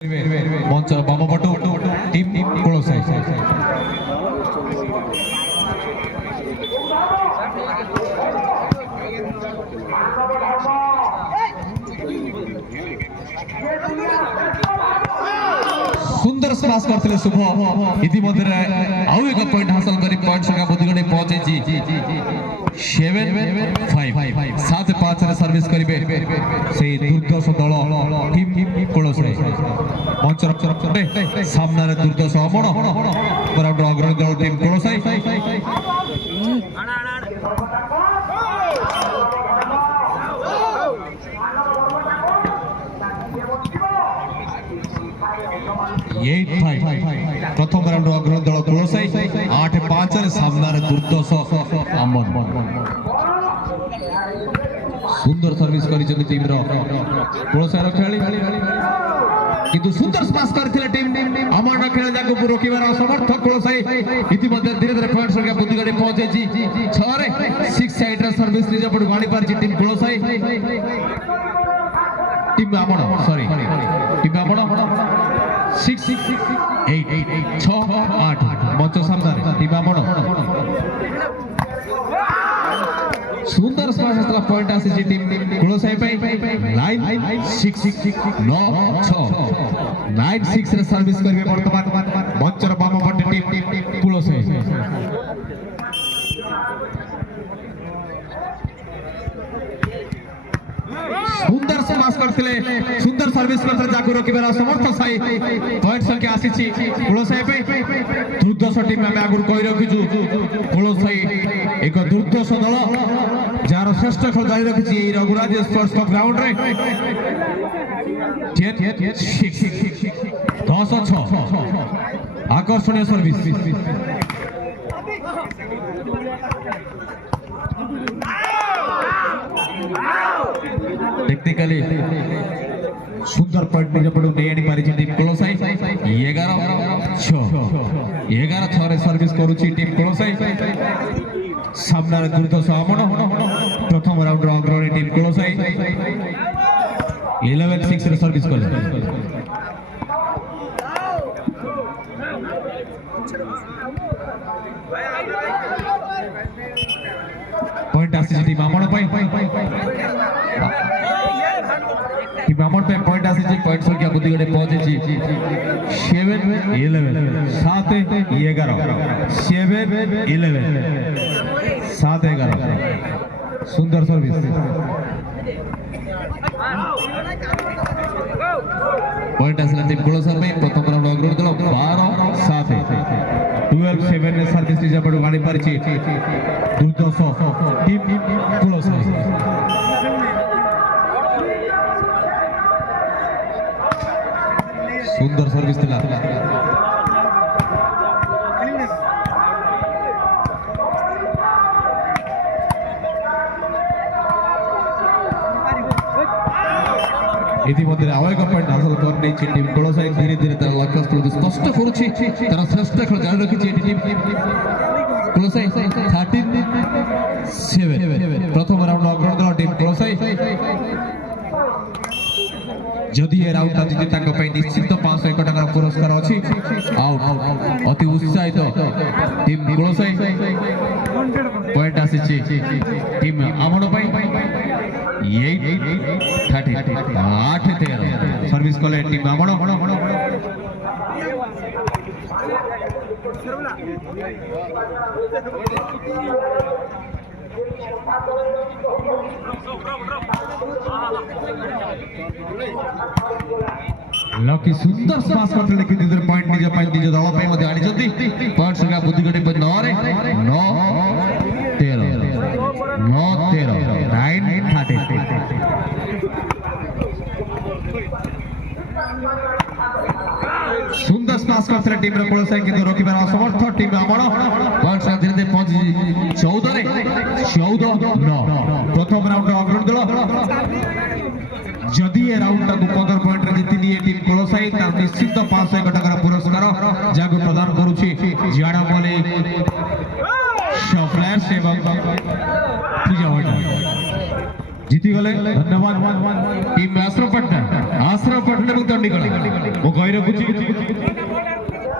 মঞ্চের বাম পটু টিম কোলসাই सुंदर स्माश करते शुभ इतिमध्य आउ एक पॉइंट हासिल करी पॉइंट संख्या बुद्धिगणे पहुंचे 7-5 7-5 रे सर्विस करिवे से दुर्दश दल टीम कोलसरे मंच रक्षरे सामने रे दुर्दश अमण बराबर अग्रणी दल टीम कोलसाई प्रथम राउंड अग्रणी दल कोलसाई 8-5 रे सामने रे दुर्दश अमण सुंदर सर्विस करिसेन टीम रो कोलसाई रो खेली किंतु सुंदर स्माश करथिले टीम अमण खेल जाको रोकिबार असमर्थ कोलसाई इतिमध्ये धीरे धीरे पॉइंट संख्या बुद्धिगणे पहुंचे 6 रे 6 साइड रे सर्विस निज पड़ गाड़ी पारछि टीम कोलसाई टीम अमण सॉरी टीम अमण 6-8 मंच सामने टीम अमण सुंदर स्माश पॉइंट आसी टीम कोलसाई लाइन 9-6 रे सर्विस करबे वर्तमान मंचर बाम पटे टीम कोलसाई सुंदर स्माश करथिले सुंदर सर्विस करथिले जाको रोकिबार समर्थ साई पॉइंट संख्या आसी कोलसाई दुर्दश टीम में आगुर कहि रखिछु कोलसाई एक दुर्दश दल जार श्रेष्ठ खेल जारी रखिछि ए रघुराज स्पोर्ट्स ग्राउंड रे 10-6 आकर्षणीय सर्विस टेक्निकली सुंदर पॉइंट निज पड़ू नहीं आनी पारी टीम कोलसाई 11-6 रे सर्विस करूची टीम कोलसाई सामने रे दुर्दश अमण प्रथम राउंड रो अग्रणी टीम कोलसाई 11-6 रे सर्विस कले पॉइंट आसी टीम अमण टीम अमण पे पॉइंट आसी पॉइंट संख्या बुद्धिगणे पहुंचे 7-11 सुंदर सर्विस पॉइंट आसला टीम कोलसाई पे प्रथम राउंड अग्रणी दल 12-7 ने सर्विस निज पड़ गाड़ी पारिछि दुर्दश टीम कोलसाई सुंदर सर्विस थिला इतिमध्ये आवेग पॉइंट हासिल करने टीम कोलसाई धीरे धीरे तर लक्ष्य स्थल स्पष्ट करूछि तर श्रेष्ठ खेल जारी रखिछि टीम कोलसाई 13-7 प्रथम राउंड अग्रणी दल टीम कोलसाई जदि ए राउंड जीति तांको पई निश्चित 501 टका पुरस्कार अछि आउट अति उत्साहित टीम कोलसाई पॉइंट आसी टीम अमण पई 8-13 सर्विस कले टीम अमण लकी सुंदर स्माश करथिले कि निजर पॉइंट निज दल पे मध्ये आनी छथि पॉइंट संख्या बुद्धिगणे 9-13 सुंदर स्माश करथिले टीम रे कोलसाई कि रोकिबार असमर्थ टीम अमण पॉइंट संख्या धीरे धीरे पहुंची 14-9 प्रथम राउंड अग्रणी दल जदि ए राउंड 15 पॉइंट रे जीति लिए टीम कोलसाई तार निश्चित 501 टका पुरस्कार जाको प्रदान करूछि जियाडा मले शॉफ्लैश एवं पूजा ଜିତିଗଲେ ଧନ୍ୟବାଦ। ଟିମ୍ ଆଶ୍ରୟ ପଟନା ଏବଂ ଚଣ୍ଡିଗଡ଼ ମୁଁ କହି ରଖୁଛି।